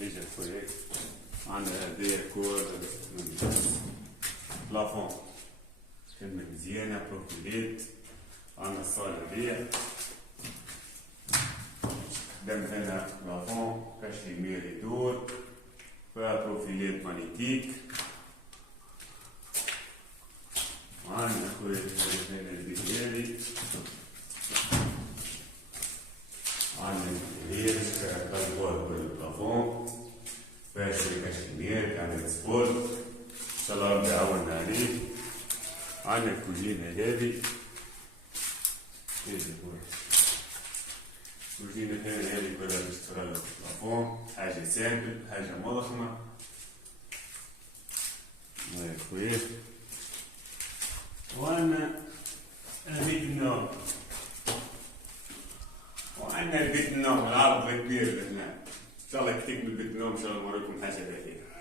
نيجي خويا عندنا ديكور بلافون خدمة مزيانة بروفيليت. عندنا الصالة بيع خدم هنا بلافون كاشيمير يدور فيها بروفيليت مانيتيك. عندنا خويا هنا البيت ديالي عندنا الانتيرير كالبور بالبلافون فيها شوية كاشيمير كانت سبورت ان شاء الله ربي يعاوننا عليه. عندنا الكوزينة هذي الكوزينة هذي كلها باش تفرغ البلافون حاجة سامبل حاجة مضخمة. يا خويا وعندنا بيت النوم وعندنا البيت النوم العرض كبير هنا ان شاء الله كي تكمل بيت النوم ان شاء الله نوريكم حاجة باهية.